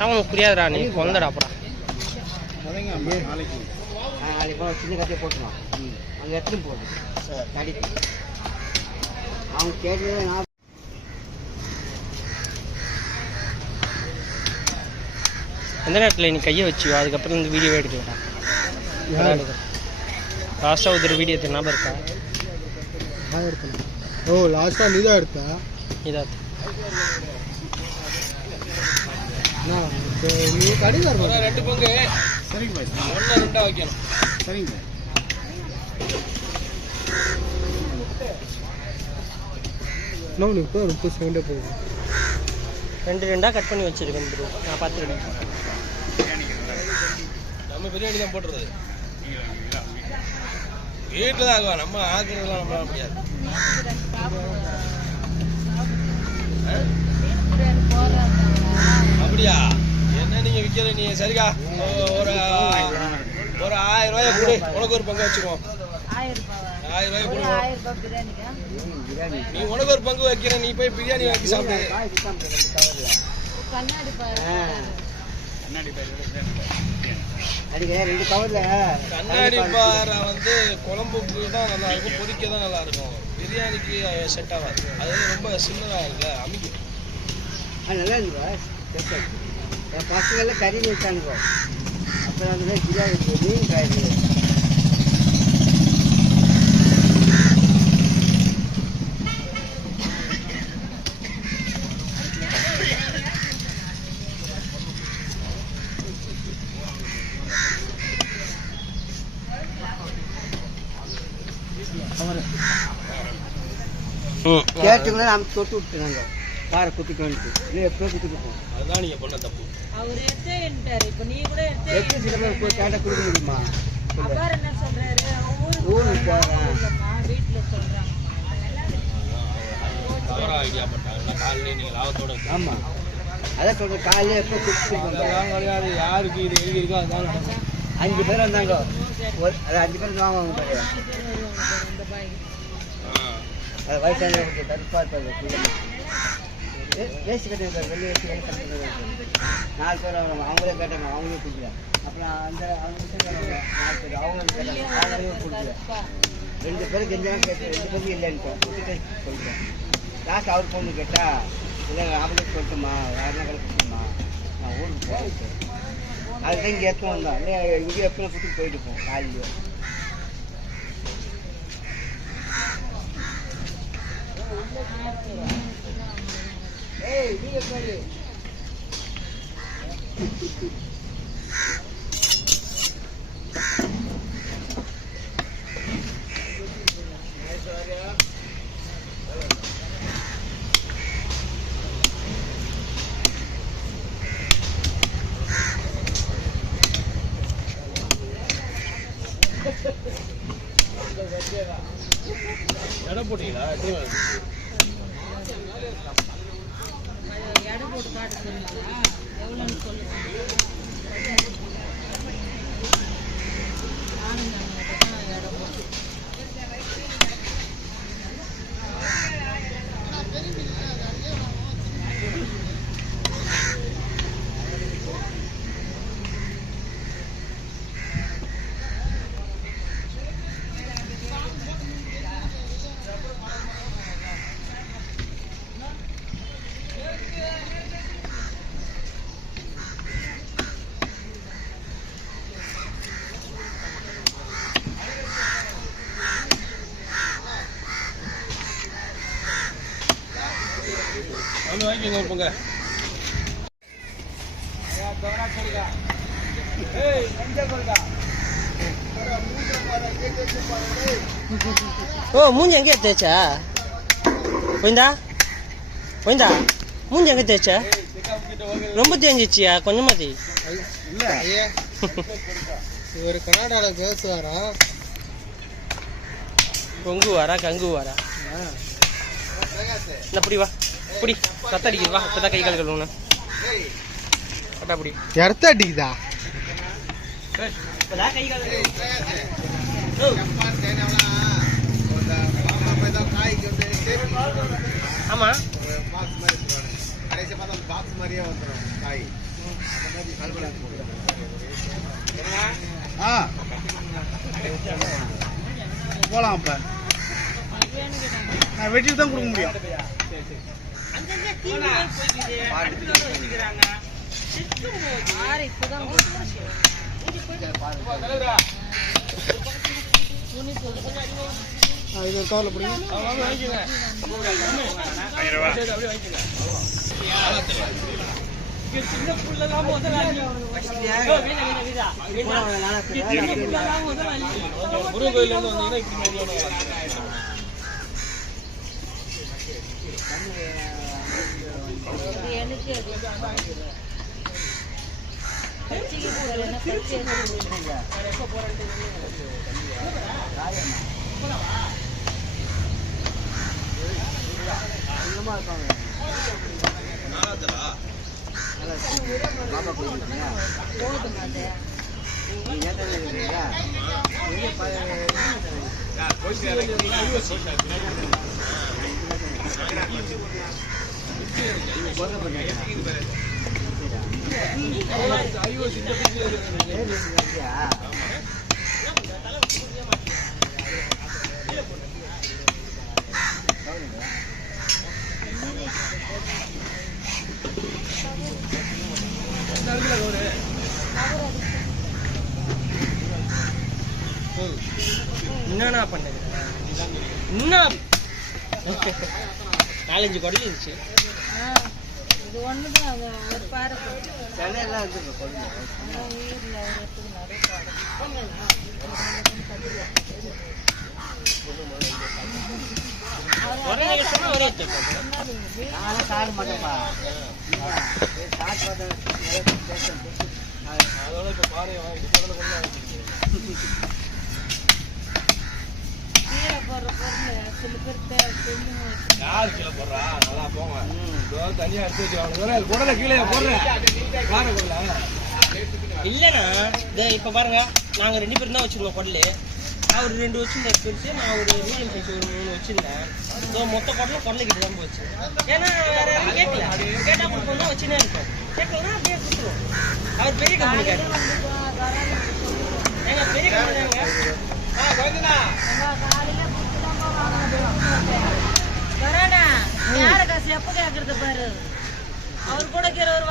அவனுக்கு புரியாதுடா, நீ குழந்தடா அப்புறம் சின்ன கத்தியை போட்டுருவான். அங்கே எடுத்துன்னு போகுது கடிக்கு. அவங்க கேட்டு எந்த நேரத்தில் நீ கையை வச்சியோ அதுக்கப்புறம் இந்த வீடியோவே எடுக்கலாம். லாஸ்ட்டாக ஒரு வீடியோ எடுத்து ஞாபகம் இருக்கா? ஓ லாஸ்ட்டாக நீ தான் எடுத்தா? இதான் நீ கடிகாரம் 2 பங்கு. சரிங்க பாய், 1 2 வைக்கணும். சரிங்க பாய். இன்னும் நீ இப்போ 30 செகண்டே போகுது. 2 2 கட் பண்ணி வச்சிருக்கேன் ப்ரோ, நான் பார்த்துருக்கேன். நம்ம பிரியாணி தான் போட்டுறது. வீட்டில் தான் ஆகுவா, நம்ம ஆக்குறதுலாம் நம்மளால முடியாது. அப்படியா? என்ன நீங்க விற்கிற? நீ சரிக்கா ஒரு 1000 ரூபாய் கொடு, உனக்கு ஒரு பங்கு வச்சுக்குவோம். 1000 ரூபாய் கொடு. நீ உனக்கு ஒரு பங்கு வைக்கிற, நீ போய் பிரியாணி வாங்கி சாப்பிடு. கண்ணாடி பாறை வந்து குழம்புக்கு தான் நல்லா இருக்கும், பொரிக்க தான் நல்லா இருக்கும். பிரியாணிக்கு செட் ஆகாது, அது ரொம்ப சின்னதாக இருக்குல்ல, அமைக்கும். நல்லா இருந்துப்பா. என் பசங்கள்லாம் கறி வச்சானுக்கோ, அப்புறம் அந்த பிரியாணி மீன் காய்ச்சி கேட்டுக்குள்ள நம்ம தொட்டு விட்டுனாங்க. காரை குத்திட்டு வந்துட்டு இல்லை எப்படியோ குத்திட்டு அதுதான் நீங்கள் பண்ண தப்பு. அவர் எடுத்துட்டாரு. இப்போ நீ கூட எப்படி சில பேர் போய் கேட்டால் கொடுக்க முடியுமா? அவர் என்ன சொல்றாரு? ஊருக்கு போகிறேன் வீட்டில் சொல்றாங்க. தவறாக ஐடியா பண்ணிட்டாங்க. காலையிலே நீங்கள் லாபத்தோட. ஆமாம், அதான் சொல்கிறேன். காலையில் எப்போ குத்திட்டு கிடையாது. யாருக்கு இது எழுதியிருக்கோ அதுதான் நடக்கும். 5 பேர் வந்தாங்க. அது 5 பேர் வாங்குவாங்க பாரு. அது வயசான தடுப்பா இருப்பாங்க. வேஸ்ட் கட்டிருக்காரு, வெளியே வச்சு வேலை கட்டுறது. 4 பேர் அவங்களே கேட்டாங்க, அவங்களே கொடுக்கல. அப்புறம் அந்த அவங்க 4 பேர் அவங்களும் கேட்டாங்க, அவங்களையும் கொடுக்கல. 2 பேருக்கு எந்த கேட்டு 2 பேருக்கு இல்லைன்னு கொடுத்துட்டு சொல்லிட்டேன். லாஸ்ட் அவர் பொண்ணு கேட்டா இல்லை அவங்களுக்கு சொல்லட்டுமா, யாருன்னா கடை கொடுத்துமா, நான் ஊருக்கு போயிட்டு அதுதான் இங்கே எடுத்து வந்தோம். இல்லை இங்கே எப்போ கொடுத்துட்டு போயிட்டு போவோம் காலையிலேயே. ஏய் நீங்க சரி எடை போட்டீங்களா? எடை போட்டு காட்ட சொல்லுங்களா? எவ்வளோன்னு சொல்லுங்க. எடை போட்டு வாங்கிக்கோங்க ஒரு பங்க. ஓ மூஞ்சி எங்கே தேய்ச்சா? போய்ந்தா போய்ந்தா மூஞ்சி எங்கே தேய்ச்சா? ரொம்ப தேஞ்சிச்சியா? கொஞ்சமா தேய். இல்லை இவர் கர்நாடகாவில் பேசுவாரா? கொங்குவாரா கங்குவாரா? இல்லை புடி வா, புடி ரத்த அடிக்குது வா. இப்போதான் கை கால் கழுவுண்ணா கட்டா புடி. இரத்த அடிக்குதா? இப்போதான் கை கால் ஆமாம் மாதிரியே வந்துடும் காய் ஆ போகலாம் அப்போ நான் வெட்டிட்டு தான் கொடுக்க முடியும் ஆறு இப்பதான் துணி சொல்லுங்க இது ஒரு கவலை பிடிங்க சின்ன புள்ளலாம் முதலாளி முருகன் கோயில்ல இருந்து வந்தீங்கன்னா இப்படி மாதிரியான இது எனக்கு பச்சைக்கு போறேன்னா பச்சை பாப்பா கொடுக்குறீங்களா போதும் அது நீ நேரத்தில் இருக்கிறீங்களா என்னண்ணா பண்ணது என்ன 4-5 குடல் இருந்துச்சு இது ஒண்ணுதான் அது ஒரு பாறை சிலையெல்லாம் இருக்குது கொண்டு வீட்டில் ஒரே விஷயமா ஒரே நானும் சாப்பிட மாட்டேன்ப்பா சாப்பிட்டு அதோட இப்ப பாறையை வாங்கிட்டு கடலை கொண்டு வாங்கிட்டு கீழே போடுற பொருள் சில பேர் தெரியும் யார் கீழே போடுறா நல்லா போங்க தனியா எடுத்து வச்சுக்காங்க குடலை கீழே போடுறேன் பாறை கொள்ள இல்லைண்ணா இப்ப பாருங்க நாங்க 2 பேரும் தான் வச்சிருக்கோம் குடலு அவர் 2 வச்சிருந்தாரு பெருசு நான் ஒரு மீடியம் சைஸ் ஒரு 3 வச்சிருந்தேன் மொத்த குடலை கிட்ட தான் போச்சு ஏன்னா வேற யாரும் கேட்கல கேட்டா கொடுப்போம் தான் வச்சுனே இருக்கோம் கேட்கலாம் அப்படியே கொடுத்துருவோம் அவர் பெரிய கம்பெனிக்காரு எங்க பெரிய கம்பெனிங்க யார காசு எப்ப கேக்குறது பாரு அவர் கூட கீழே ஒரு